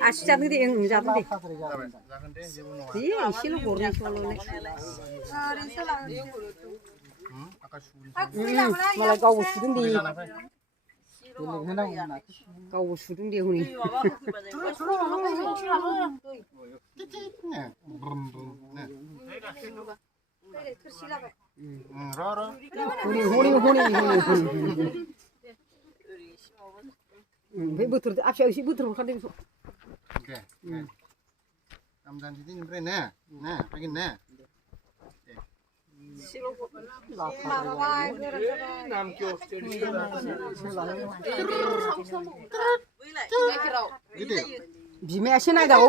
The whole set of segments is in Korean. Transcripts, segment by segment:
아시자는 데 응 자던데. जागोन दे जेबो नङा 이 이시는 고르는 걸로네. आका सुगुन 말라 가고 수든데. जाना फै 가고 수든데 हुनी. ब्रुम ब्रुम ने र र हुनी. बै बोथोर आपसा एसे बोथोराव खादों oke kamdan sini bre ne ne pengen ne 비매야 신나다고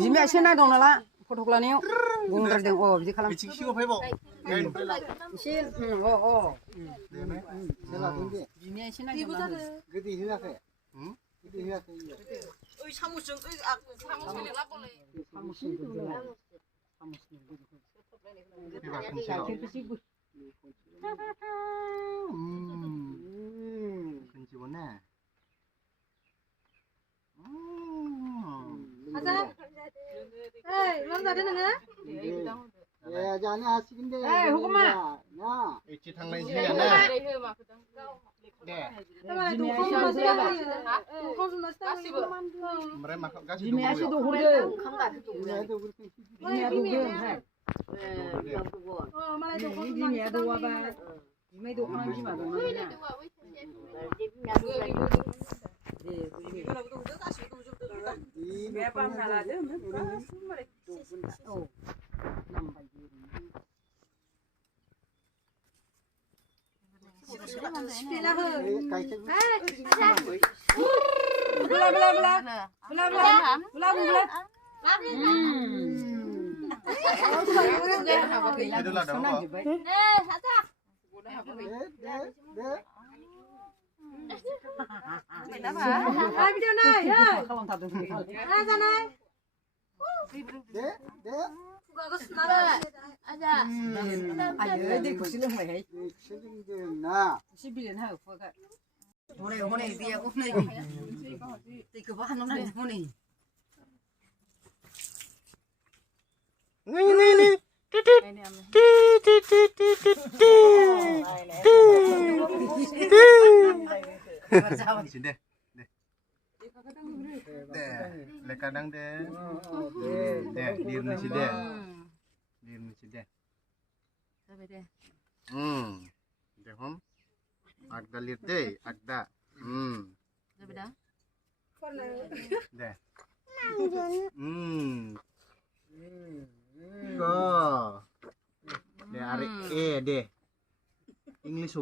비매야 신나다고 나라 포토클라니요 공들등 비지 칼람 bici sigo febo gain 신 어어 deme 비매야 신나다고 나라 gede hilafe gede hilafe 사무실 Iba kunsiro kunci bona 가자. 에이, 넌 다른 애가? Ya jangan asikin deh. hukumah. Nah, ichi thanglai ji ya ne de 비매야 신나다고 mre mak gasi 비매야 시도 호르 ini ada berarti. 비매야 도금 말해 비매야 도와봐 비매도 하나 비마도 나냐 itu lah dah apa kalong tadu ayo deh kusilang mai Nah, sibilin ha faga hone dia hone tiga bahan nona hone sini deh le kadang deh dirni si deh deh hom agda lir deh agda deh go deh are deh English